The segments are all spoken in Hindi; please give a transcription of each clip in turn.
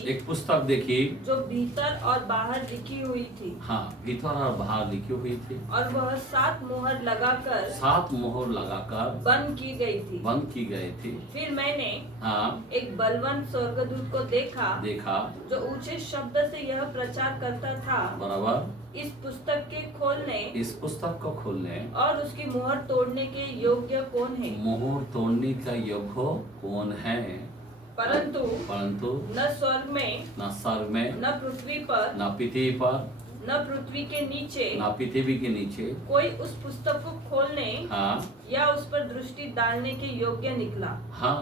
एक पुस्तक देखी जो भीतर और बाहर लिखी हुई थी, हाँ, भीतर और बाहर लिखी हुई थी, और वह 7 मोहर लगाकर 7 मोहर लगाकर बंद की गई थी। बंद की गई थी। फिर मैंने हाँ, एक बलवंत स्वर्गदूत को देखा जो ऊंचे शब्द से यह प्रचार करता था, बराबर इस पुस्तक के खोलने इस पुस्तक को खोलने और उसकी मोहर तोड़ने के योग्य कौन है? मोहर तोड़ने का योग्य कौन है? परंतु न स्वर्ग में, न स्वर्ग में, न पृथ्वी पर, न पृथ्वी पर, न पृथ्वी के नीचे, न पृथ्वी के नीचे कोई उस पुस्तक को खोलने हाँ, या उस पर दृष्टि डालने के योग्य निकला। हाँ,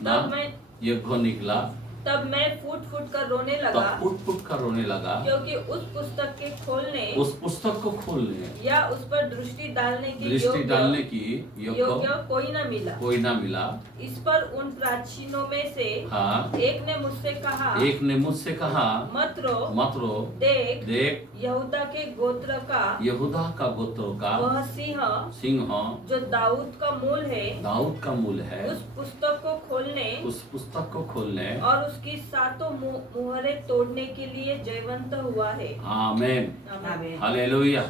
तब मैं योग्य निकला। तब मैं फूट फूट कर रोने लगा, तब फुट फुट कर रोने लगा, क्योंकि उस पुस्तक के खोलने उस पुस्तक को खोलने या उस पर दृष्टि डालने के दृष्टि डालने की योग्य कोई न मिला। कोई ना मिला। इस पर उन प्राचीनों में से हाँ, एक ने मुझसे कहा, मत रो, देख यहूदा के गोत्र का, यहूदा का गोत्र का वह सिंह जो दाऊद का मूल है, उस पुस्तक को खोलने और उसकी 7 मोहरें तोड़ने के लिए जयवंत हुआ है। आमीन, आमीन। हालेलुया,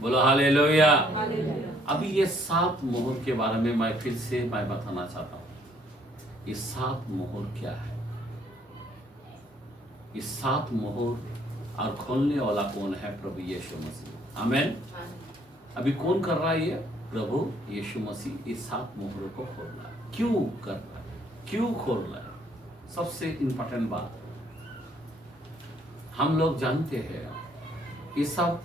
बोलो हालेलुया। हालेलुया। अभी ये 7 मोहर के बारे में मैं फिर से बताना चाहता हूँ। ये 7 मोहर क्या है? ये 7 मोहर और खोलने वाला कौन है? प्रभु यीशु मसीह। आमीन। अभी कौन कर रहा है? ये प्रभु यीशु मसीह ये 7 मोहरों को खोल रहा है। क्यों कर रहा है? क्यों खोल रहा है? सबसे इंपॉर्टेंट बात, हम लोग जानते हैं ये सब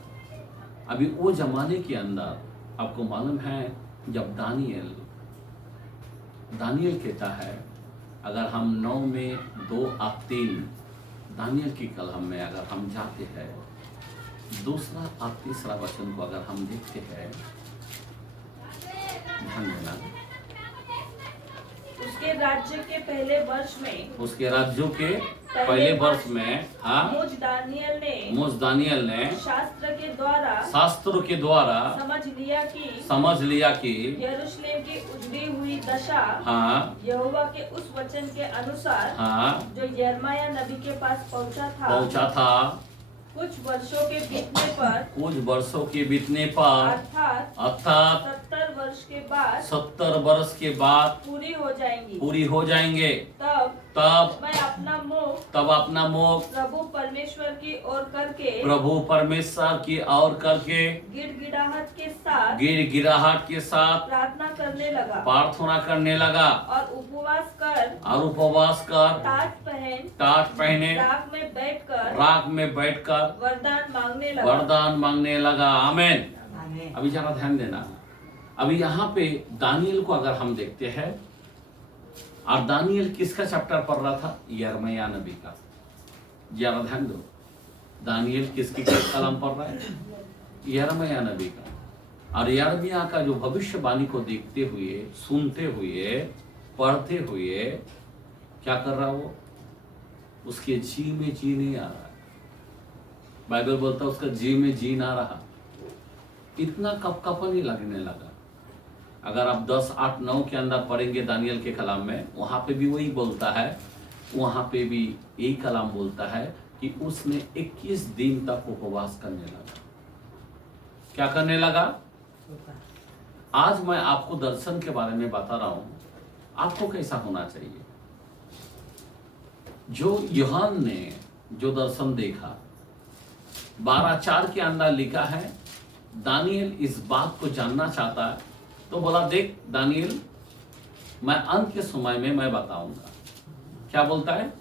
अभी वो जमाने के अंदर, आपको मालूम है जब दानियल कहता है, अगर हम 9 में 2 और 3 दानियल की कलम में अगर हम जाते हैं, 2 और 3 वचन को अगर हम देखते हैं, ध्यान देना, उसके राज्य के पहले वर्ष में हाँ, मुझ दानियल ने शास्त्र के द्वारा समझ लिया कि यरूशलेम की उजड़ी हुई दशा हाँ, यहोवा के उस वचन के अनुसार हाँ, जो यिर्मयाह नबी के पास पहुंचा था, कुछ वर्षों के बीतने पर अर्थात 70 वर्ष के बाद पूरी हो जाएंगे। तब मैं अपना मुख प्रभु परमेश्वर की ओर करके गिड़गिड़ाहट के साथ प्रार्थना करने लगा और उपवास कर टाट पहने राख में बैठकर वरदान मांगने लगा। आमीन। अभी जरा ध्यान देना, अभी यहाँ पे दानियल को अगर हम देखते हैं, और दानियल किसका चैप्टर पढ़ रहा था? यिर्मयाह नबी का। जरा ध्यान दो, दानियल किसकी कलम पढ़ रहा है? यिर्मयाह नबी का। और यिर्मयाह का जो भविष्यवाणी को देखते हुए, सुनते हुए, पढ़ते हुए क्या कर रहा वो? उसके जी में जी नहीं आ रहा। बाइबल बोलता है उसका जी में जी ना रहा, इतना कपकपानी लगने लगा। अगर आप 10, 8, 9 के अंदर पढ़ेंगे दानियल के कलाम में, वहां पे भी वही बोलता है, वहां पे भी यही कलाम बोलता है कि उसने 21 दिन तक उपवास करने लगा। क्या करने लगा? आज मैं आपको दर्शन के बारे में बता रहा हूं, आपको कैसा होना चाहिए। जो यूहन्ना ने जो दर्शन देखा, 12:4 के अंदर लिखा है, दानियल इस बात को जानना चाहता है, तो बोला, देख दानियल, मैं अंत के समय में मैं बताऊंगा। क्या बोलता है?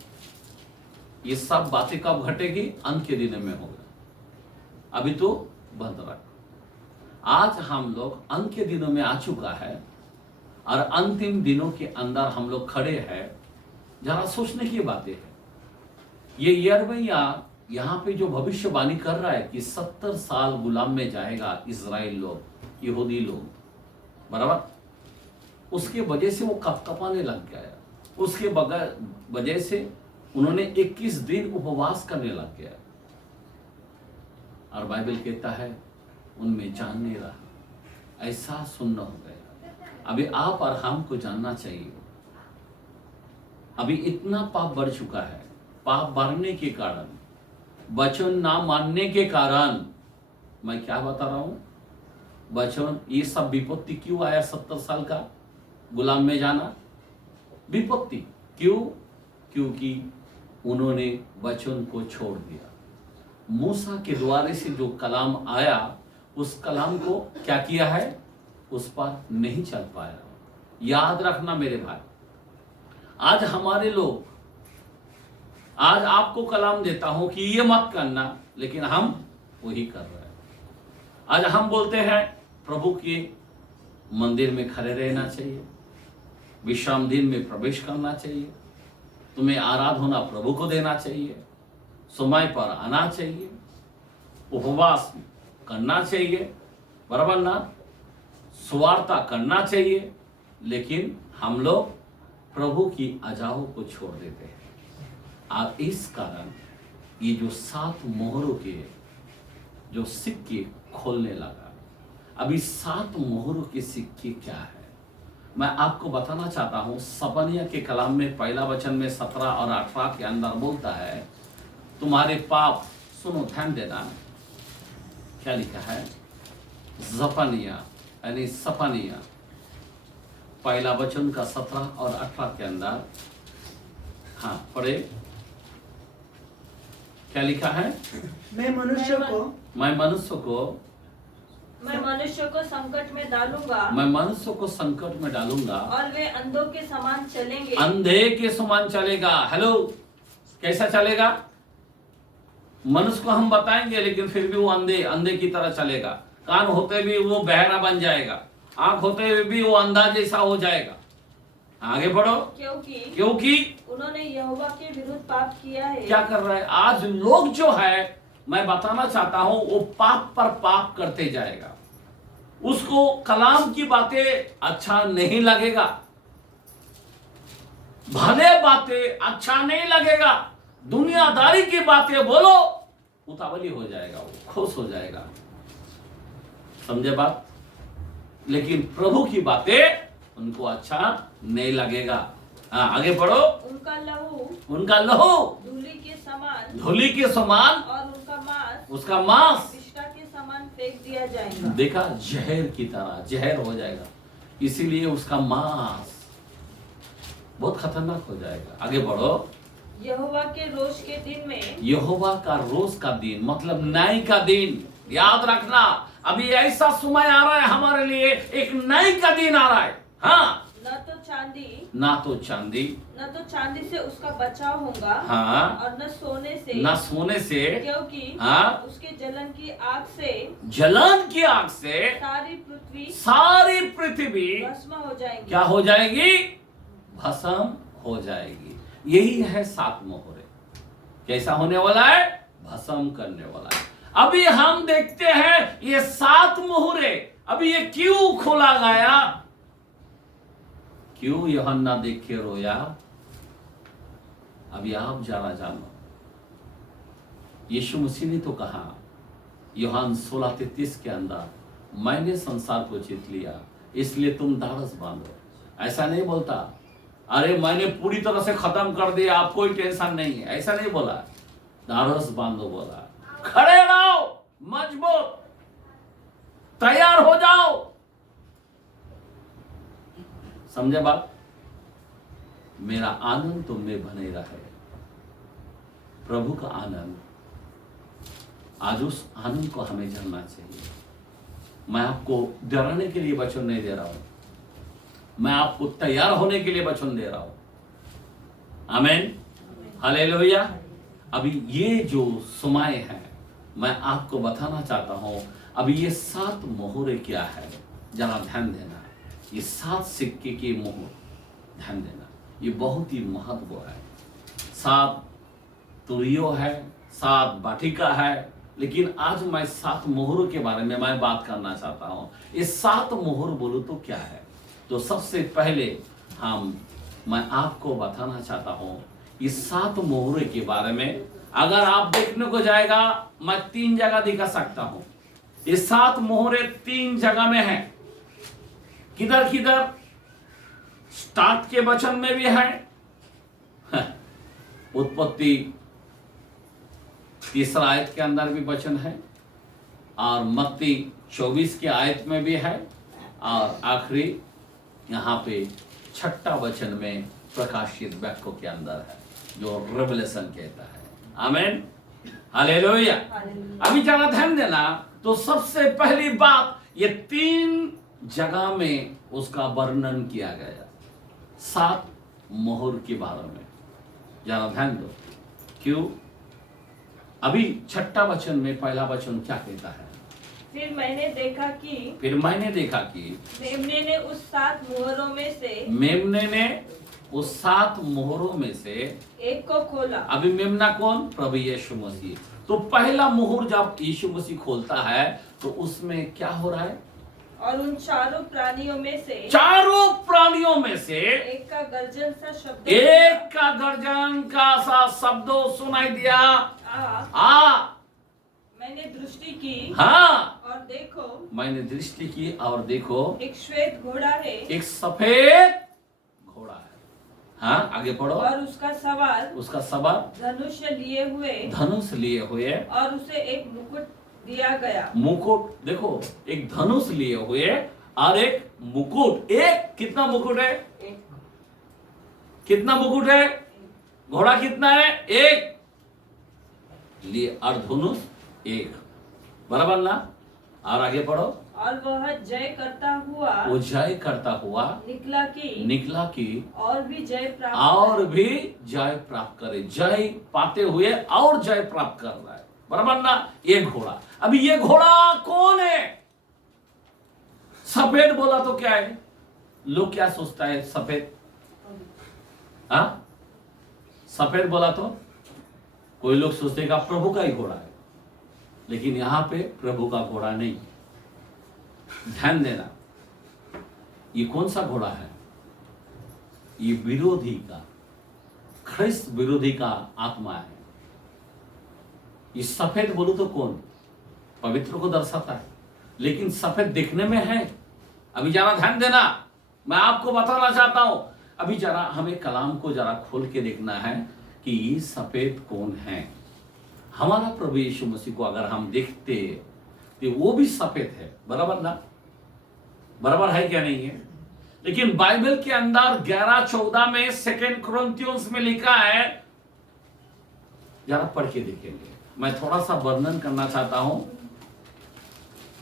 ये सब बातें कब घटेगी? अंत के दिन में होगा। अभी तो बंद रख। आज हम लोग अंत के दिनों में आ चुका है और अंतिम दिनों के अंदर हम लोग खड़े हैं। जरा सोचने की बातें है। ये यिर्मयाह यहाँ पे जो भविष्यवाणी कर रहा है कि 70 साल गुलाम में जाएगा इजराइल लोग, यहूदी लोग, बराबर, उसके वजह से वो कपकपाने लग गया। उसके वजह से उन्होंने 21 दिन उपवास करने लग गया। और बाइबल कहता है उनमें जान नहीं रहा, ऐसा सुनना हो गया। अभी आप और हमको जानना चाहिए, अभी इतना पाप बढ़ चुका है, पाप बढ़ने के कारण, वचन ना मानने के कारण, मैं क्या बता रहा हूं, वचन, ये सब विपत्ति क्यों आया? 70 साल का गुलाम में जाना विपत्ति क्यों? क्योंकि उन्होंने वचन को छोड़ दिया। मूसा के द्वारे से जो कलाम आया, उस कलाम को क्या किया है? उस पर नहीं चल पाया। याद रखना मेरे भाई, आज हमारे लोग, आज आपको कलाम देता हूं कि ये मत करना, लेकिन हम वही कर रहे हैं। आज हम बोलते हैं प्रभु के मंदिर में खड़े रहना चाहिए, विश्राम दिन में प्रवेश करना चाहिए, तुम्हें आराधना प्रभु को देना चाहिए, समय पर आना चाहिए, उपवास करना चाहिए, बराबर ना, सुवार्ता करना चाहिए, लेकिन हम लोग प्रभु की आज्ञाओं को छोड़ देते हैं। और इस कारण ये जो 7 मोहरों के जो सिक्के खोलने लगा। अभी 7 मोहरों के सिक्के क्या है, मैं आपको बताना चाहता हूं। सपनिया के कलाम में पहला वचन में 17 और 18 के अंदर बोलता है, तुम्हारे पाप, सुनो ध्यान देना, क्या लिखा है? जपनिया यानी सपनिया, पहला वचन का 17 और 18 के अंदर, हाँ पढ़े, क्या लिखा है? मैं मनुष्य को संकट में डालूंगा, मैं मनुष्य को संकट में डालूंगा, और वे अंधों के समान चलेंगे, अंधे के समान चलेगा। हेलो, कैसा चलेगा? मनुष्य को हम बताएंगे, लेकिन फिर भी वो अंधे की तरह चलेगा। कान होते भी वो बहरा बन जाएगा, आंख होते हुए भी वो अंधा जैसा हो जाएगा। आगे बढ़ो। क्योंकि उन्होंने यहोवा के विरुद्ध पाप किया है। क्या कर रहा है? आज लोग जो है, मैं बताना चाहता हूं, वो पाप पर पाप करते जाएगा। उसको कलाम की बातें अच्छा नहीं लगेगा, भले बातें अच्छा नहीं लगेगा, दुनियादारी की बातें बोलो, उतावली हो जाएगा, वो खुश हो जाएगा। समझे बात? लेकिन प्रभु की बातें उनको अच्छा नहीं लगेगा। हाँ आगे बढ़ो। उनका लहू धूली के समान और उसका मांस विष्ठा के समान फेंक दिया जाएगा। देखा, जहर की तरह जहर हो जाएगा, इसीलिए उसका मांस बहुत खतरनाक हो जाएगा। आगे बढ़ो। यहोवा के रोष के दिन में, यहोवा का रोष का दिन मतलब न्याय का दिन। याद रखना, अभी ऐसा समय आ रहा है हमारे लिए, एक न्याय का दिन आ रहा है। हाँ, न तो चांदी से उसका बचाव होगा, हाँ, और न सोने से, क्योंकि हाँ, उसके जलन की आग से सारी पृथ्वी भस्म हो जाएगी। क्या हो जाएगी? भस्म हो जाएगी। यही है 7 मोहरे। कैसा होने वाला है? भस्म करने वाला है। अभी हम देखते हैं ये 7 मोहरे, अभी ये क्यों खोला गया? क्यों यूहन्ना देख के रोया? अभी आप जरा जानो। यीशु मसीह ने तो कहा यूहन्ना 16:33 के अंदर, मैंने संसार को जीत लिया, इसलिए तुम ढाढ़स बांधो। ऐसा नहीं बोलता, अरे मैंने पूरी तरह से खत्म कर दिया, आप कोई टेंशन नहीं है, ऐसा नहीं बोला। ढाढ़स बांधो बोला, खड़े रहो, मजबूत, तैयार हो जाओ। समझे बात? मेरा आनंद तुम में बने रहे, प्रभु का आनंद। आज उस आनंद को हमें जानना चाहिए। मैं आपको डराने के लिए वचन नहीं दे रहा हूं, मैं आपको तैयार होने के लिए वचन दे रहा हूं। आमीन, हालेलुया। अभी ये जो समय है, मैं आपको बताना चाहता हूं, अभी ये 7 मोहरे क्या है, जरा ध्यान देना। ये 7 सिक्के के मोहर, ध्यान देना, ये बहुत ही महत्व है। 7 तुरियो है, 7 बाटिका है, लेकिन आज मैं 7 मोहरों के बारे में मैं बात करना चाहता हूं। ये 7 मोहर बोलो तो क्या है? तो सबसे पहले मैं आपको बताना चाहता हूं इस 7 मोहरे के बारे में। अगर आप देखने को जाएगा, मैं 3 जगह दिखा सकता हूं। ये 7 मोहरे 3 जगह में है। किधर किधर? स्टार्ट के वचन में भी है, उत्पत्ति 3 आयत के अंदर भी वचन है और मत्ती 24 के आयत में भी है और आखिरी यहाँ पे 6 वचन में प्रकाशित वाक्यों के अंदर है जो रेवलेशन कहता है। आमीन, हालेलुया। अभी जरा ध्यान देना, तो सबसे पहली बात ये 3 जगह में उसका वर्णन किया गया 7 मोहर के बारे में। जरा ध्यान दो, क्यों? अभी 6 वचन में पहला वचन क्या कहता है? फिर मैंने देखा कि मेमने ने उस 7 मोहरों में से एक को खोला। अभी मेमना कौन? प्रभु यीशु मसीह। तो पहला मोहर जब यीशु मसीह खोलता है तो उसमें क्या हो रहा है? और उन चारों प्राणियों में से एक का गर्जन सा शब्द सुनाई दिया। मैंने दृष्टि की, हाँ, और देखो, मैंने दृष्टि की और देखो, एक श्वेत घोड़ा है, एक सफेद घोड़ा है। हाँ, आगे पढ़ो। और उसका सवार धनुष लिए हुए और उसे एक मुकुट दिया गया। मुकुट, देखो, एक धनुष लिए हुए और एक मुकुट। एक कितना मुकुट है? कितना मुकुट है? घोड़ा कितना है? एक लिए और धनुष एक, बराबर ना? और आगे पढ़ो। और वह जय करता हुआ निकला कि और भी जय प्राप्त करे। जय पाते हुए और जय प्राप्त कर रहा है, बराबर ना? ये घोड़ा। अभी ये घोड़ा कौन है? सफेद बोला तो क्या है? लोग क्या सोचता है सफेद? हाँ, सफेद बोला तो कोई लोग सोचते हैं कि प्रभु का ही घोड़ा है, लेकिन यहां पे प्रभु का घोड़ा नहीं। ध्यान देना, ये कौन सा घोड़ा है? ये विरोधी का, ख्रिस्त विरोधी का आत्मा है। ये सफेद बोलो तो कौन? पवित्र को दर्शाता है, लेकिन सफेद दिखने में है। अभी जरा ध्यान देना, मैं आपको बताना चाहता हूं। अभी जरा हमें कलाम को जरा खोल के देखना है कि ये सफेद कौन है। हमारा प्रभु यीशु मसीह को अगर हम देखते तो वो भी सफेद है, बराबर ना? बराबर है क्या नहीं है? लेकिन बाइबल के अंदर 11:14 में 2 कुरिन्थियों में लिखा है, जरा पढ़ के देखेंगे। मैं थोड़ा सा वर्णन करना चाहता हूं।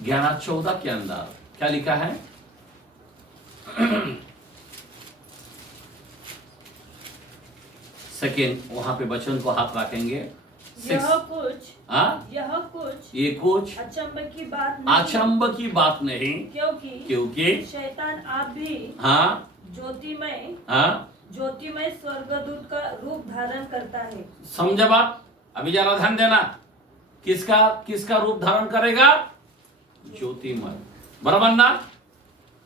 11:14 के अंदर क्या लिखा है? सेकेंड, वहां पे वचन को हाथ रखेंगे। यह कुछ अचंभ की बात नहीं, क्योंकि शैतान आप भी ज्योतिमय स्वर्गदूत का रूप धारण करता है। समझे बात? अभी जरा ध्यान देना, किसका रूप धारण करेगा? ज्योतिमय, बराबर ना?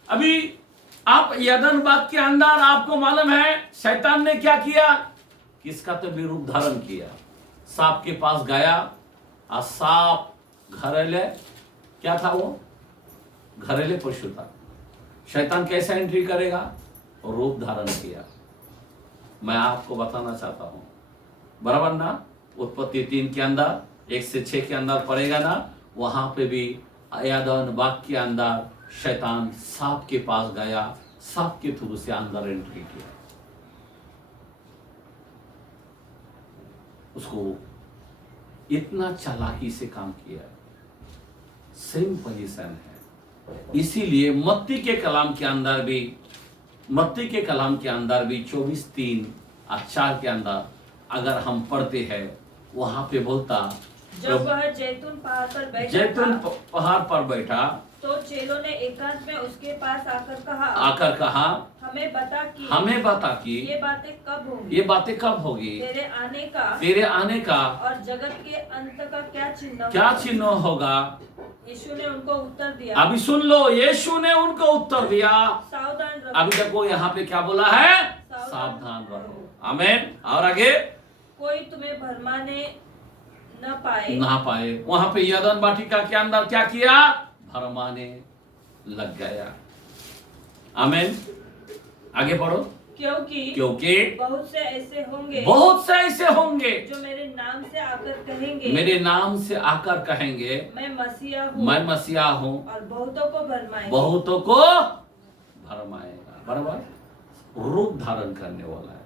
अभी आप यदन बाग के अंदर आपको मालूम है शैतान ने क्या किया? किसका तो भी रूप धारण किया। सांप के पास गया और सांप घरेले, क्या था वो? घरेले पशु था। शैतान कैसे एंट्री करेगा? रूप धारण किया। मैं आपको बताना चाहता हूं, बराबर ना? उत्पत्ति 3 के अंदर 1 से 6 के अंदर पड़ेगा ना, वहां पे भी यदन बाग के अंदर शैतान सांप के पास गया, सांप के थ्रू से अंदर एंट्री किया। उसको इतना चालाकी से काम किया। सेम पोजीशन है। इसीलिए मत्ती के कलाम के अंदर भी 24:3 और 4 के अंदर अगर हम पढ़ते हैं, वहां पे बोलता, जब वह जैतून पहाड़ पर बैठा तो चेलों ने एकांत में उसके पास आकर कहा, हमें बता कि ये बातें कब होगी? तेरे आने का और जगत के अंत का क्या चिन्ह होगा? यीशु ने उनको उत्तर दिया। अभी सुन लो, यीशु ने उनको उत्तर दिया, सावधान रहो। अभी देखो यहाँ पे क्या बोला है? सावधान रहो। आमीन। और आगे, कोई तुम्हें भरमाने न पाए। वहां पे यदन वाटिका के अंदर क्या किया? भरमाने लग गया। आमीन। आगे पढ़ो। क्योंकि बहुत से ऐसे होंगे जो मेरे नाम से आकर कहेंगे, मेरे नाम से आकर कहेंगे, मैं मसीहा हूँ, मैं मसीहा हूँ, और बहुतों को भरमाएगा। बराबर, रूप धारण करने वाला है।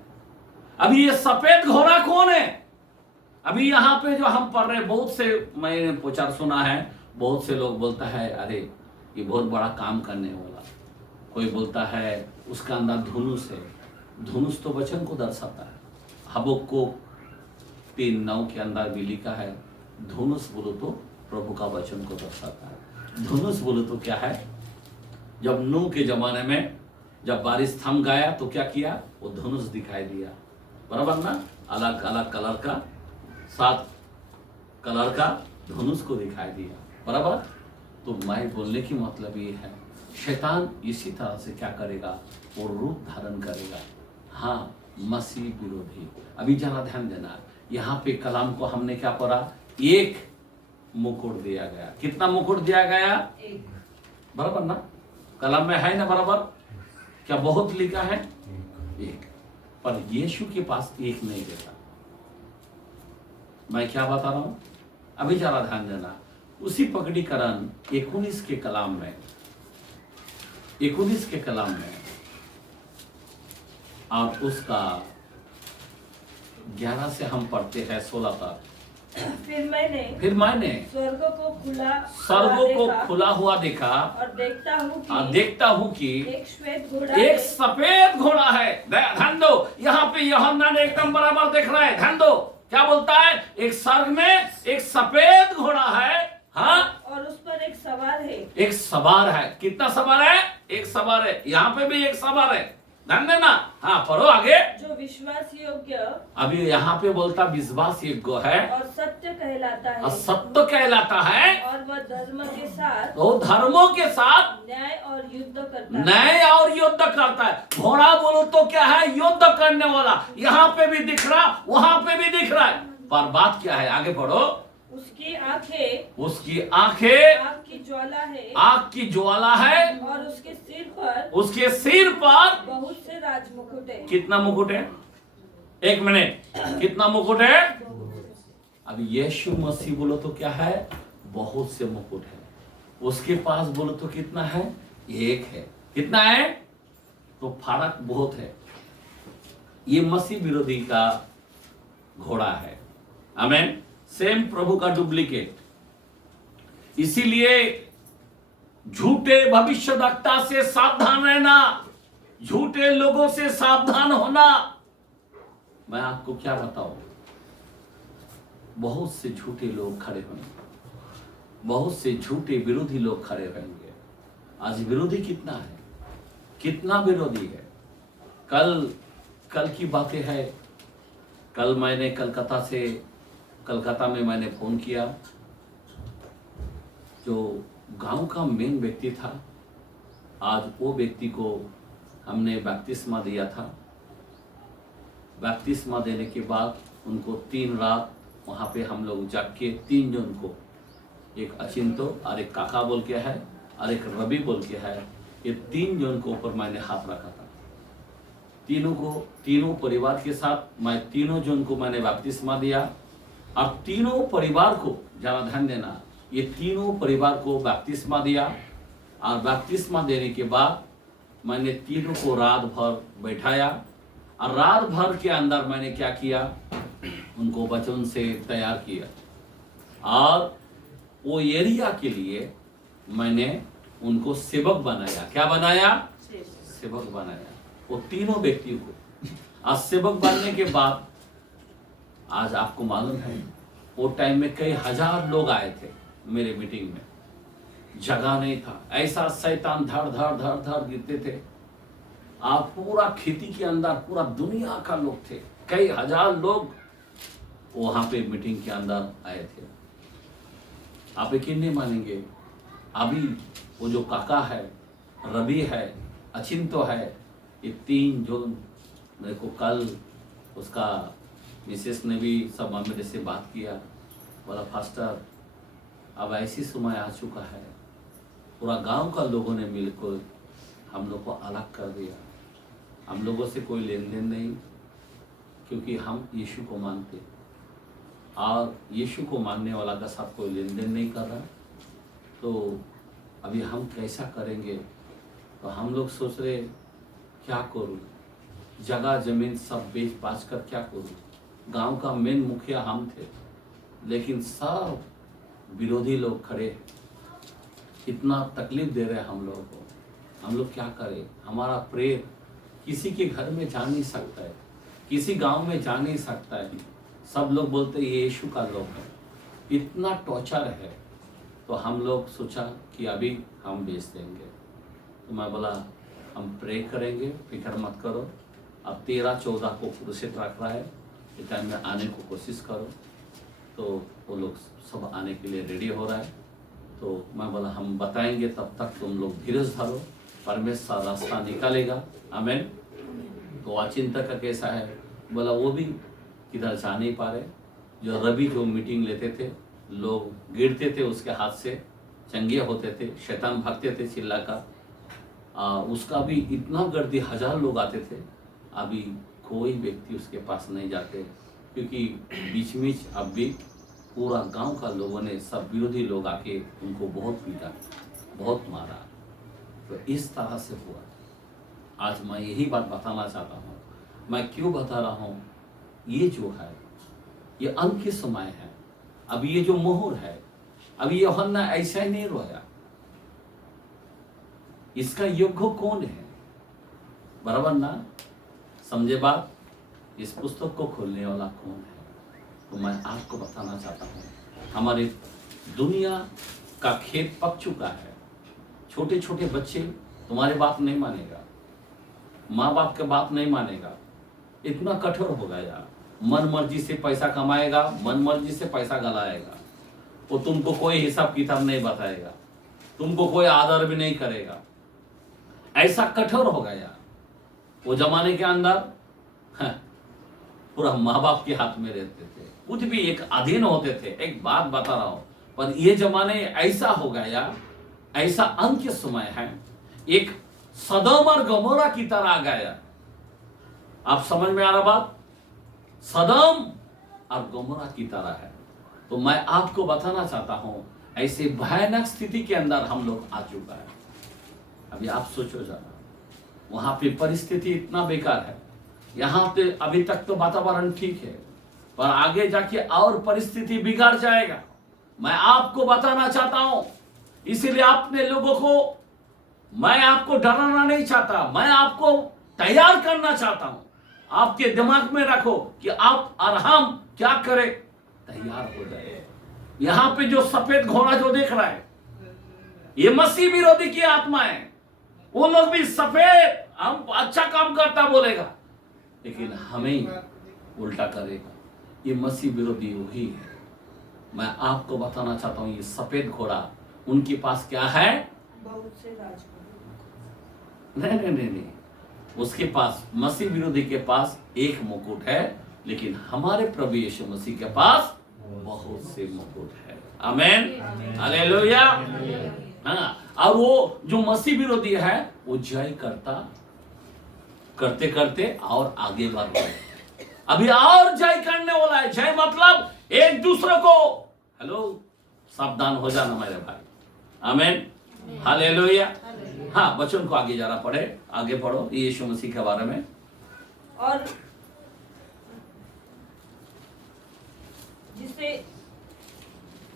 अभी ये सफेद घोड़ा कौन है? अभी यहाँ पे जो हम पढ़ रहे, बहुत से मैंने प्रचार सुना है, बहुत से लोग बोलता है अरे ये बहुत बड़ा काम करने वाला। कोई बोलता है उसका अंदर धनुष है। धनुष तो वचन को दर्शाता है। हबक्कुक को 3:9 के अंदर भी लिखा है, धनुष बोलो तो प्रभु का वचन को दर्शाता है। धनुष बोलो तो क्या है? जब नूह के जमाने में जब बारिश थम गया तो क्या किया? वो धनुष दिखाई दिया। बराबर ना? अलग अलग कलर का, 7 कलर का धनुष को दिखाई दिया। बराबर। तो मैं बोलने की मतलब ये है, शैतान इसी तरह से क्या करेगा? वो रूप धारण करेगा। हाँ, मसीह विरोधी। अभी जरा ध्यान देना, यहाँ पे कलाम को हमने क्या पढ़ा? एक मुकुट दिया गया। कितना मुकुट दिया गया? एक। बराबर ना? कलाम में है ना? बराबर। क्या बहुत लिखा है? एक। पर यीशु के पास एक नहीं देता। मैं क्या बता रहा हूं? अभी जरा ध्यान देना, उसी पकड़ीकरण 19 के कलाम में, 19 के कलाम में और उसका 11 से हम पढ़ते हैं 16 तक। फिर मैंने स्वर्ग को खुला हुआ देखा, और देखता हूँ कि एक सफेद घोड़ा है। ध्यान दो, यहाँ पे यूहन्ना ने एकदम बराबर देख रहा है। ध्यान दो, क्या बोलता है? एक स्वर्ग में एक सफेद घोड़ा है, हाँ, और उस पर एक सवार है। एक सवार है। कितना सवार है? एक सवार है। यहाँ पे भी एक सवार है। ध्यान देना। हाँ, पढ़ो आगे। जो विश्वास योग्य, अभी यहाँ पे बोलता विश्वास योग्य है, और सत्य कहलाता है, सत्य कहलाता है, और वह धर्म के साथ, वो धर्मों के साथ न्याय और युद्ध करता है। घोड़ा बोलो तो क्या है? युद्ध करने वाला। यहाँ पे भी दिख रहा, वहां पे भी दिख रहा है। पर बात क्या है? आगे पढ़ो। उसकी आंखें आग की ज्वाला है, और उसके सिर पर बहुत से राजमुकुट है। कितना मुकुट है? एक मिनट, कितना मुकुट है? अब यीशु मसीह बोलो तो क्या है? बहुत से मुकुट है। उसके पास बोलो तो कितना है? एक है। कितना है? तो फर्क बहुत है। ये मसीह विरोधी का घोड़ा है। आमीन। सेम प्रभु का डुप्लीकेट। इसीलिए झूठे भविष्यवक्ता से सावधान रहना, झूठे लोगों से सावधान होना। मैं आपको क्या बताऊं, बहुत से झूठे लोग खड़े होंगे, बहुत से झूठे विरोधी लोग खड़े रहेंगे। आज विरोधी कितना है? कितना विरोधी है? कल की बातें है। कल मैंने कलकत्ता में मैंने फोन किया। जो गांव का मेन व्यक्ति था, आज वो व्यक्ति को हमने बपतिस्मा दिया था। बपतिस्मा देने के बाद उनको 3 रात वहाँ पे हम लोग जाग के 3 जन को, एक अचिंतो और एक काका बोल के है और एक रवि बोल के है, ये 3 जन को ऊपर मैंने हाथ रखा था। तीनों परिवार के साथ मैं 3 जन को मैंने बपतिस्मा दिया। और 3 परिवार को, जरा ध्यान देना, ये 3 परिवार को बपतिस्मा दिया। और बपतिस्मा देने के बाद मैंने 3 को रात भर बैठाया, और रात भर के अंदर मैंने क्या किया? उनको वचन से तैयार किया, और वो एरिया के लिए मैंने उनको सेवक बनाया। क्या बनाया? सेवक बनाया। वो 3 व्यक्तियों को। आज सेवक बनने के बाद आज आपको मालूम है, वो टाइम में कई हजार लोग आए थे मेरे मीटिंग में। जगह नहीं था, ऐसा शैतान धड़ धड़ धड़ धड़ गिरते थे। आप पूरा खेती के अंदर पूरा दुनिया का लोग थे, कई हजार लोग वहां पे मीटिंग के अंदर आए थे। आप यकीन नहीं मानेंगे, अभी वो जो काका है, रवि है, अचिंतो है, ये 3 जो मेरे को कल उसका मिसेस ने भी सब मेरे से बात किया, बोला फास्टर अब ऐसी समय आ चुका है, पूरा गांव का लोगों ने मिलकर हम लोग को अलग कर दिया। हम लोगों से कोई लेन देन नहीं, क्योंकि हम यीशु को मानते, और यीशु को मानने वाला का साथ कोई लेन देन नहीं कर रहा। तो अभी हम कैसा करेंगे? तो हम लोग सोच रहे क्या करूँ, जगह जमीन सब बेच बाच कर क्या करूँ। गांव का मेन मुखिया हम थे, लेकिन सब विरोधी लोग खड़े, इतना तकलीफ दे रहे हम लोगों को। हम लोग क्या करें? हमारा प्रेत किसी के घर में जा नहीं सकता है, किसी गांव में जा नहीं सकता है। सब लोग बोलते ये यीशु का लोग है, इतना टॉर्चर है। तो हम लोग सोचा कि अभी हम बेच देंगे। तो मैं बोला हम प्रे करेंगे, फिक्र मत करो। अब 13-14 को पुरुषित रख रहा है, इस टाइम में आने को कोशिश करो। तो वो लोग सब आने के लिए रेडी हो रहा है। तो मैं बोला हम बताएंगे, तब तक तुम लोग धीरज धरो, परमेश्वर रास्ता निकालेगा। आमीन। तो अचिंता का कैसा है? बोला वो भी किधर जा नहीं पा रहे। जो रवि जो मीटिंग लेते थे, लोग गिरते थे उसके हाथ से, चंगे होते थे, शैतान भागते थे चिल्ला का। उसका भी इतना गर्दी, 1000 लोग आते थे। अभी कोई व्यक्ति उसके पास नहीं जाते, क्योंकि बीच में अब भी पूरा गांव का लोगों ने, सब विरोधी लोग आके उनको बहुत पीटा, बहुत मारा। तो इस तरह से हुआ। आज मैं यही बात बताना चाहता हूँ। मैं क्यों बता रहा हूँ? ये जो है ये अंत के समय है। अब ये जो मोहर है, अभी यूहन्ना ऐसा ही नहीं रोया। इसका योग्य कौन है? बराबर ना? समझे बात? इस पुस्तक को खोलने वाला कौन है? तो मैं आपको बताना चाहता हूँ, हमारे दुनिया का खेत पक चुका है। छोटे छोटे बच्चे तुम्हारे बात नहीं मानेगा, माँ बाप के बात नहीं मानेगा, इतना कठोर हो गया। मन मर्जी से पैसा कमाएगा, मन मर्जी से पैसा गलाएगा। वो तुमको कोई हिसाब किताब नहीं बताएगा, तुमको कोई आदर भी नहीं करेगा। ऐसा कठोर हो गया। वो जमाने के अंदर पूरा माँ बाप के हाथ में रहते थे, कुछ भी एक अधीन होते थे। एक बात बता रहा हूं, पर ये जमाने ऐसा हो गया, ऐसा अंत के समय है, एक सदोम और गमोरा की तरह आ गया। आप समझ में आ रहा बात? सदोम और गमोरा की तरह है। तो मैं आपको बताना चाहता हूं, ऐसे भयानक स्थिति के अंदर हम लोग आ चुका है। अभी आप सोचो जरा, वहां पे परिस्थिति इतना बेकार है। यहाँ पे अभी तक तो वातावरण ठीक है, पर आगे जाके और परिस्थिति बिगड़ जाएगा। मैं आपको बताना चाहता हूं, इसीलिए अपने लोगों को, मैं आपको डराना नहीं चाहता, मैं आपको तैयार करना चाहता हूं। आपके दिमाग में रखो कि आप और हम क्या करें, तैयार हो जाए। यहां पे जो सफेद घोड़ा जो देख रहा है, ये मसीह विरोधी की आत्मा है। वो लोग भी सफेद, हम अच्छा काम करता बोलेगा, लेकिन हमें उल्टा करेगा। ये मसीह विरोधी वही है। मैं आपको बताना चाहता हूं, ये सफेद घोड़ा, उनके पास क्या है? बहुत से राजकुमार। नहीं, उसके पास, मसीह विरोधी के पास एक मुकुट है, लेकिन हमारे प्रभु यीशु मसीह के पास बहुत से मुकुट है। आमीन, हालेलुया। हाँ, और वो जो मसीह विरोधी है, वो जय करते करते और आगे बढ़ रहे। अभी और जय करने वाला है। जय मतलब एक दूसरे को, हेलो, सावधान हो जाना मेरे भाई। आमीन, हालेलुया। हाँ, बच्चों को आगे जरा पढ़े, आगे पढ़ो यीशु मसीह के बारे में। और जिसे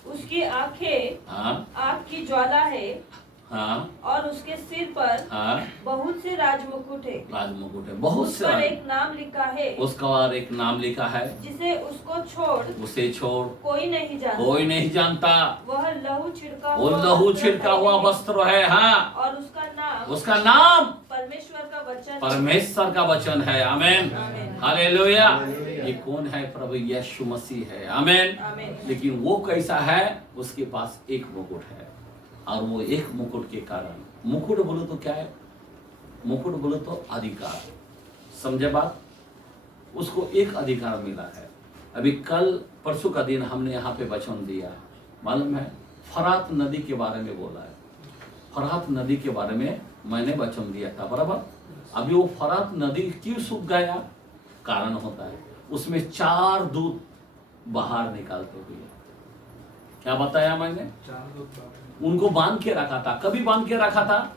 उसकी आंखें आग की ज्वाला है, और उसके सिर पर बहुत से राजमुकुट है। राजमुकुट है, बहुत से। एक नाम लिखा है, उसका और एक नाम लिखा है, जिसे उसे छोड़ कोई नहीं जानता। वह लहू छिड़का हुआ वस्त्र है। हाँ, और उसका नाम परमेश्वर का वचन है। आमीन, हालेलुया। ये कौन है? प्रभु यीशु मसीह है। आमीन। लेकिन वो कैसा है? उसके पास एक मुकुट है, और वो एक मुकुट के कारण, मुकुट बोलो तो क्या है? मुकुट बोलो तो अधिकार। समझे बात? उसको एक अधिकार मिला है। अभी कल परसों का दिन हमने यहाँ पे वचन दिया, मालूम है? फरात नदी के बारे में बोला है। फरात नदी के बारे में मैंने वचन दिया था, बराबर? अभी वो फरात नदी क्यों सूख गया? कारण होता है उसमें 4 दूत बाहर निकालते हुए। क्या बताया मैंने? उनको बांध के रखा था। कभी बांध के रखा था?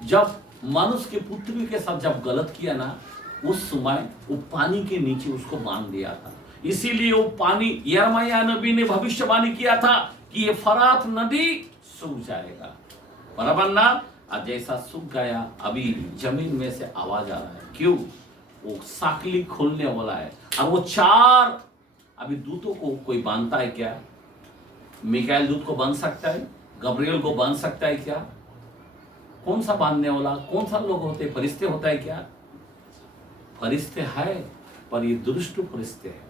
जब मनुष्य के पुत्री के साथ जब गलत किया ना, उस समय वो पानी के नीचे उसको बांध दिया था। इसीलिए वो पानी, यिर्मयाह नबी ने भविष्यवाणी किया था कि ये फरात नदी सूख जाएगा। बराबर ना? आज जैसा सूख गया, अभी जमीन में से आवाज आ रहा है। क्यों? वो साकली खोलने वाला है। और वो 4 अभी दूतों को कोई बांधता है क्या? मिकाएल दूत को बांध सकता है? गब्रियल को बांध सकता है क्या? कौन सा बांधने वाला? कौन सा लोग होते? फरिश्ते होता है क्या? फरिश्ते है, पर ये दुष्ट फरिश्ते है।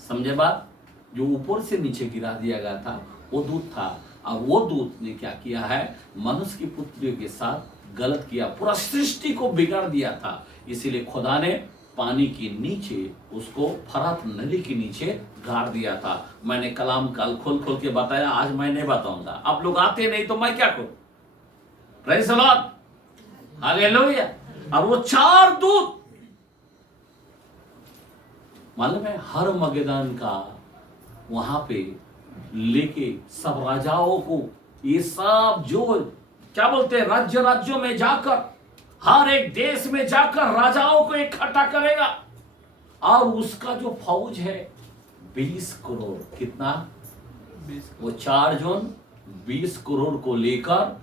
समझे बात? जो ऊपर से नीचे गिरा दिया गया था वो दूत था, और वो दूत ने क्या किया है? मनुष्य की पुत्रियों के साथ गलत किया, पूरा सृष्टि को बिगाड़ दिया था। इसीलिए खुदा ने पानी के नीचे उसको फरात नदी के नीचे गाड़ दिया था। मैंने कलाम कल खोल के बताया, आज मैं नहीं बताऊंगा। आप लोग आते नहीं तो मैं क्या करूं? Praise the Lord, hallelujah. और वो 4 दूत, मालूम है, हर मगदान का वहां पे लेके सब राजाओं को, ये सब जो क्या बोलते हैं, राज्य राज्यों में जाकर, हर एक देश में जाकर राजाओं को इकट्ठा करेगा। और उसका जो फौज है 20 करोड़, कितना? वो 4 जून 20 करोड़ को लेकर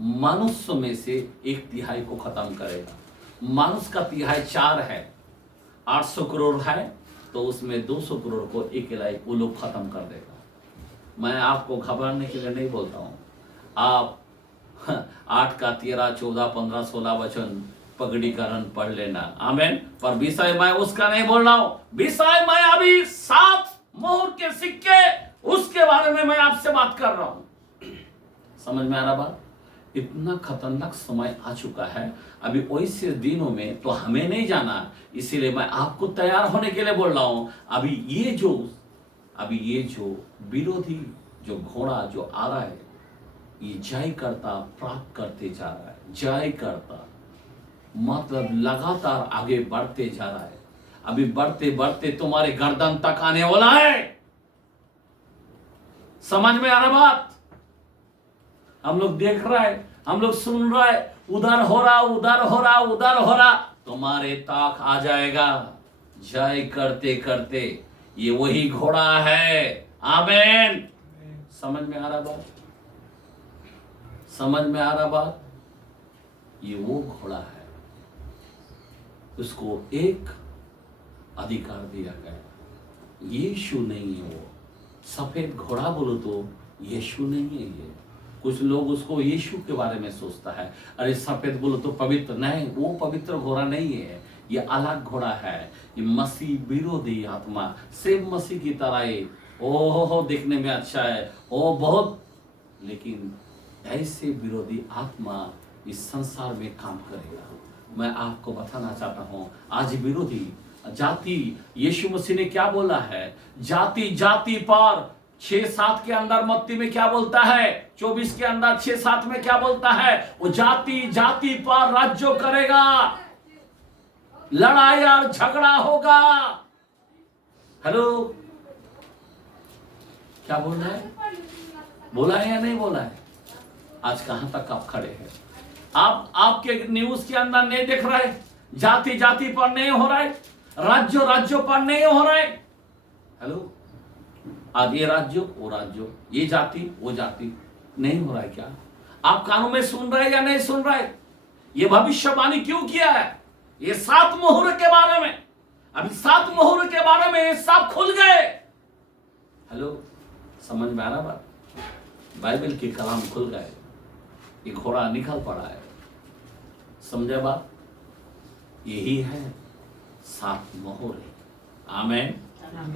मनुष्य में से 1/3 को खत्म करेगा। मनुष्य का 1/3 4 है, 800 करोड़ है, तो उसमें 200 करोड़ को अकेला वो लोग खत्म कर देगा। मैं आपको घबराने के लिए नहीं बोलता हूं। आप 8 का 13, 14, 15, 16 वचन पगड़ीकरण पढ़ लेना। आमीन। पर विषय मैं उसका नहीं बोल रहा हूं। विषय मैं अभी 7 मोहर के सिक्के, उसके बारे में मैं आपसे बात कर रहा हूं। समझ में आ रहा बात? इतना खतरनाक समय आ चुका है। अभी वैसे दिनों में तो हमें नहीं जाना, इसीलिए मैं आपको तैयार होने के लिए बोल रहा हूं। अभी ये जो विरोधी जो घोड़ा जो आ रहा है, ये जय करता प्राप्त करते जा रहा है। जय करता मतलब लगातार आगे बढ़ते जा रहा है। अभी बढ़ते बढ़ते तुम्हारे गर्दन तक आने वाला है। समझ में आ रहा बात? हम लोग देख रहा है, हम लोग सुन रहा है, उधर हो रहा, उधर हो रहा, उधर हो रहा, तुम्हारे ताक आ जाएगा। जय करते करते ये वही घोड़ा है। आमीन। समझ में आ रहा बात? समझ में आ रहा बात? ये वो घोड़ा है, उसको एक अधिकार दिया गया। यीशु नहीं है वो। सफेद घोड़ा बोलो तो यीशु नहीं है ये। कुछ लोग उसको यीशु के बारे में सोचता है, अरे सफेद बोलो तो पवित्र। नहीं, वो पवित्र घोड़ा नहीं है, ये अलग घोड़ा है। ये मसीह विरोधी आत्मा, सेम मसीह की तरह है। ओहो देखने में अच्छा है, ओ बहुत, लेकिन ऐसे विरोधी आत्मा इस संसार में काम करेगा। मैं आपको बताना चाहता हूं, आज विरोधी जाति, यीशु मसीह ने क्या बोला है? जाति जाति पर 6-7 के अंदर मत्ती में क्या बोलता है? 24 के अंदर 6-7 में क्या बोलता है? वो जाति जाति पर राज्य करेगा, लड़ाई और झगड़ा होगा। हेलो, क्या बोल रहा है? बोला है या नहीं बोला है? आज कहां तक आप खड़े हैं? आप आपके न्यूज के अंदर नहीं देख रहे? जाति जाति पर नहीं हो रहा है, राज्यों राज्यों पर नहीं हो रहा है। हेलो, आज ये राज्य वो राज्य, ये जाति वो जाति नहीं हो रहा है क्या? आप कानों में सुन रहे या नहीं सुन रहे? ये भविष्यवाणी क्यों किया है? ये 7 मोहर के बारे में, अभी 7 मोहर के बारे में ये सब खुल गए। हेलो, समझ में आ रहा बात? बाइबल के कलाम खुल गए, ये घोड़ा निकल पड़ा है। समझे बात? यही है 7 मोहर। आमीन,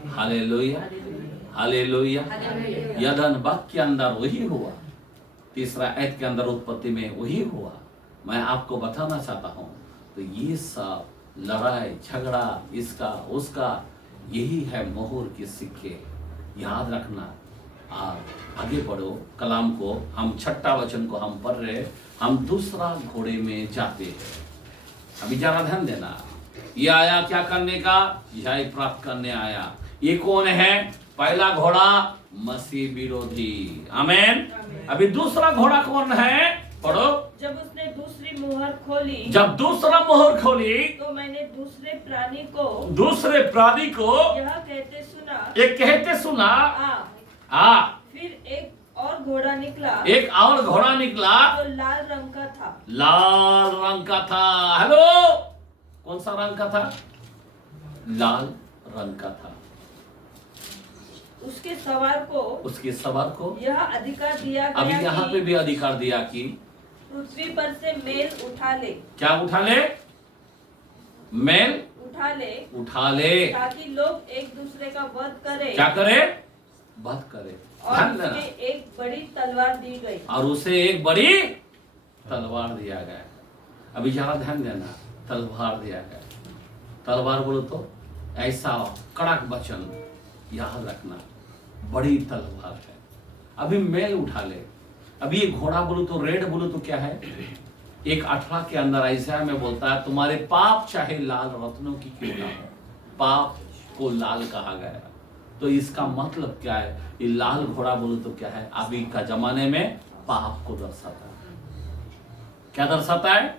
हालेलुया, हालेलुया। यदन वाक्य के अंदर वही हुआ, 3 आयत के अंदर उत्पत्ति में वही हुआ। मैं आपको बताना चाहता हूं, तो ये सब लड़ाई झगड़ा, इसका उसका, यही है मोहर के सिक्के। याद रखना, आगे बढ़ो, कलाम को हम 6 वचन को हम पढ़ रहे, हम दूसरा घोड़े में जाते हैं। अभी जरा ध्यान देना, ये आया क्या करने का? यह प्राप्त करने आया। ये कौन है? पहला घोड़ा मसीह विरोधी, आमेन। अभी दूसरा घोड़ा कौन है? पढ़ो। जब उसने दूसरी मोहर खोली, जब दूसरा मोहर खोली, तो मैंने दूसरे प्राणी को यह कहते सुना, आ। फिर एक और घोड़ा निकला, जो लाल रंग का था। हेलो, कौन सा रंग का था? लाल रंग का था। उसके सवार को यह अधिकार दिया गया। अभी यहाँ पे भी अधिकार दिया कि पृथ्वी पर से मेल उठा ले। क्या उठा ले? मेल उठा ले, ताकि लोग एक दूसरे का वध करे। क्या करे? वध करे। और उसे एक बड़ी तलवार दी गई। और उसे एक बड़ी तलवार दिया गया। अभी जरा ध्यान देना, तलवार दिया गया। तलवार बोलो तो ऐसा कड़क वचन याद रखना, बड़ी तलवार है। अभी मेल उठा ले। अभी ये घोड़ा बोलो तो, रेड बोलो तो क्या है? 1:18 के अंदर ऐसा में बोलता है, तुम्हारे पाप चाहे लाल रत्नों की क्यों ना हो, पाप को लाल कहा गया। तो इसका मतलब क्या है? ये लाल घोड़ा बोलो तो क्या है? अभी का जमाने में पाप को दर्शाता है। क्या दर्शाता है?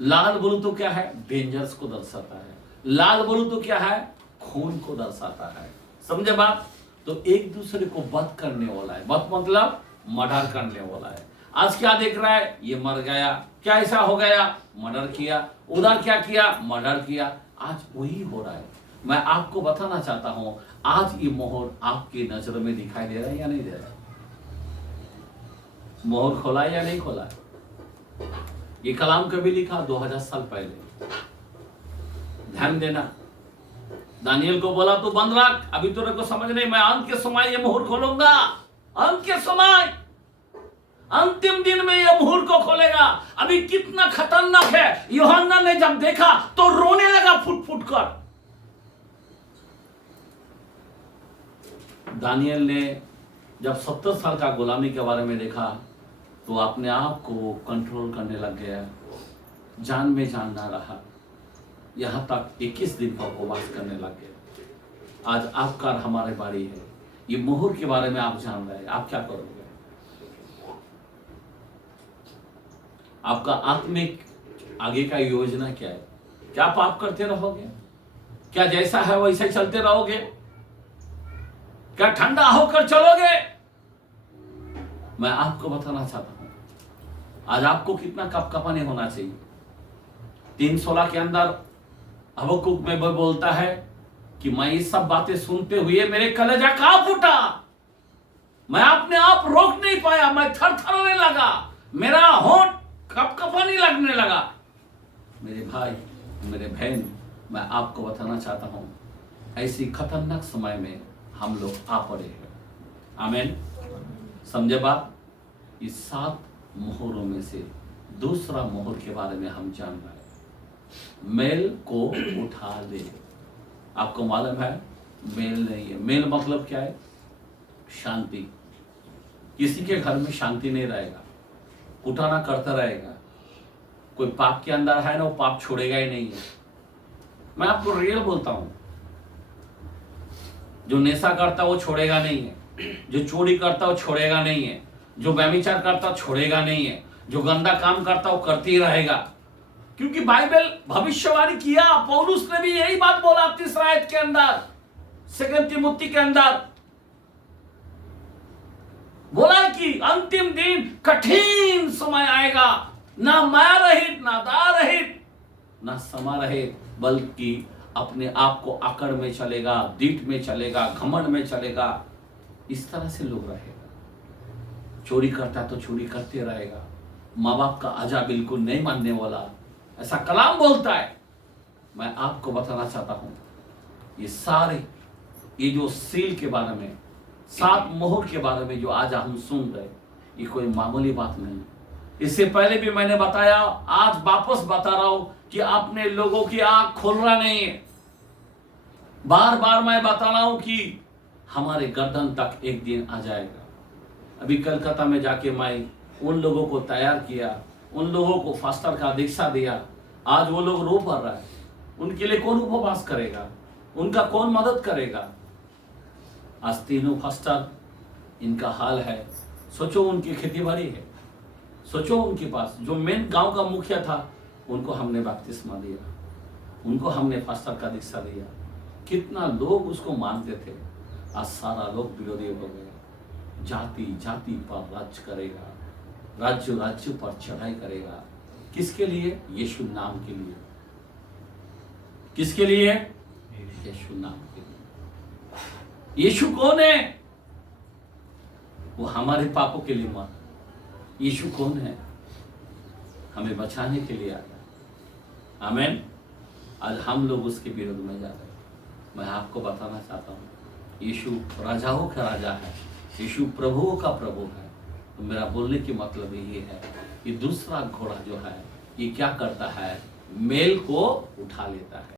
लाल बोलो तो क्या है? डेंजर्स को दर्शाता है। लाल बोलो तो क्या है? खून को दर्शाता है। समझे बात? तो एक दूसरे को वध करने वाला है। वध मतलब मर्डर करने वाला है। आज क्या देख रहा है? ये मर गया, क्या ऐसा हो गया? मर्डर किया। उधर क्या किया? मर्डर किया। आज वही हो रहा है। मैं आपको बताना चाहता हूं, आज ये मोहर आपकी नजर में दिखाई दे रहा है या नहीं दे रहा है? मोहर खोला है या नहीं खोला है? ये कलाम कभी लिखा? 2000 साल पहले। ध्यान देना, दानियल को बोला तू बंद रख, अभी तेरे को समझ नहीं, मैं अंत के समय ये मोहर खोलूंगा। अंत के समय, अंतिम दिन में ये मोहर को खोलेगा। अभी कितना खतरनाक है। यूहन्ना ने जब देखा तो रोने लगा फुट फुट कर। दानियल ने जब 70 साल का गुलामी के बारे में देखा तो अपने आप को कंट्रोल करने लग गया, जान में जान ना रहा, यहाँ तक 21 दिन का उपवास करने लग गए। आज आपका और हमारे बारी है। ये मोहर के बारे में आप जान रहे हैं, आप क्या करोगे? आपका आत्मिक आगे का योजना क्या है? क्या पाप करते रहोगे? क्या जैसा है वैसे चलते रहोगे? क्या ठंडा होकर चलोगे? मैं आपको बताना चाहता हूं, आज आपको कितना कपकपाने होना चाहिए। 3:16 के अंदर हबक्कुक में वो बोलता है कि मैं ये सब बातें सुनते हुए मेरे कलेजा कांप उठा, मैं अपने आप रोक नहीं पाया, मैं थरथराने लगा, मेरा होंठ कपकपाने लगने लगा। मेरे भाई, मेरे बहन, मैं आपको बताना चाहता हूं, ऐसी खतरनाक समय में हम लोग आ पड़े हैं। आमीन। समझे बात? इस 7 मोहरों में से दूसरा मोहर के बारे में हम जान रहे हैं। मेल को उठा ले। आपको मालूम है मेल नहीं है। मेल मतलब क्या है? शांति। किसी के घर में शांति नहीं रहेगा, उठाना करता रहेगा। कोई पाप के अंदर है ना, वो पाप छोड़ेगा ही नहीं है। मैं आपको रियल बोलता हूं, जो नशा करता वो छोड़ेगा नहीं है, जो चोरी करता वो छोड़ेगा नहीं है, जो व्यभिचार करता छोड़ेगा नहीं है, जो गंदा काम करता वो करते ही रहेगा। क्योंकि बाइबल भविष्यवाणी किया, पौलुस ने भी यही बात बोला 3 आयत के अंदर, 2 तिमुथी के अंदर बोला कि अंतिम दिन कठिन समय आएगा, ना माया रहित, ना दार रहित, ना समा रहित, बल्कि अपने आप को आकड़ में चलेगा, दीठ में चलेगा, घमंड में चलेगा। इस तरह से लोग रहेगा। चोरी करता तो चोरी करते रहेगा, माँ बाप का आजा बिल्कुल नहीं मानने वाला, ऐसा कलाम बोलता है। मैं आपको बताना चाहता हूं, ये सारे, ये जो सील के बारे में, 7 मोहर के बारे में जो आज हम सुन रहे, ये कोई मामूली बात नहीं। इससे पहले भी मैंने बताया, आज वापस बता रहा हूं कि आपने लोगों की आंख खोल रहा नहीं है। बार बार मैं बता रहा हूं कि हमारे गर्दन तक एक दिन आ जाएगा। अभी कलकत्ता में जाके मैं उन लोगों को तैयार किया, उन लोगों को फास्टर का दीक्षा दिया। आज वो लोग रो पड़ रहा है, उनके लिए कौन उपवास करेगा, उनका कौन मदद करेगा। आज तीनों फास्टर, इनका हाल है। सोचो उनकी खेती बाड़ी है, सोचो उनके पास जो मेन गांव का मुखिया था, उनको हमने बपतिस्मा दिया, उनको हमने फास्टर का दीक्षा दिया। कितना लोग उसको मानते थे, आज सारा लोग विरोधी हो गए। जाति जाति पर राज्य करेगा, राज्य राज्य पर चढ़ाई करेगा। किसके लिए? यीशु नाम के लिए। किसके लिए? यीशु नाम के लिए। यीशु कौन है? वो हमारे पापों के लिए मरा। यीशु कौन है? हमें बचाने के लिए आया। आमीन। आज हम लोग उसके विरोध में जा रहे हैं। मैं आपको बताना चाहता हूँ, यीशु राजाओं का राजा है, यीशु प्रभुओं का प्रभु है। तो मेरा बोलने की मतलब यही है, ये दूसरा घोड़ा जो है, ये क्या करता है? मेल को उठा लेता है।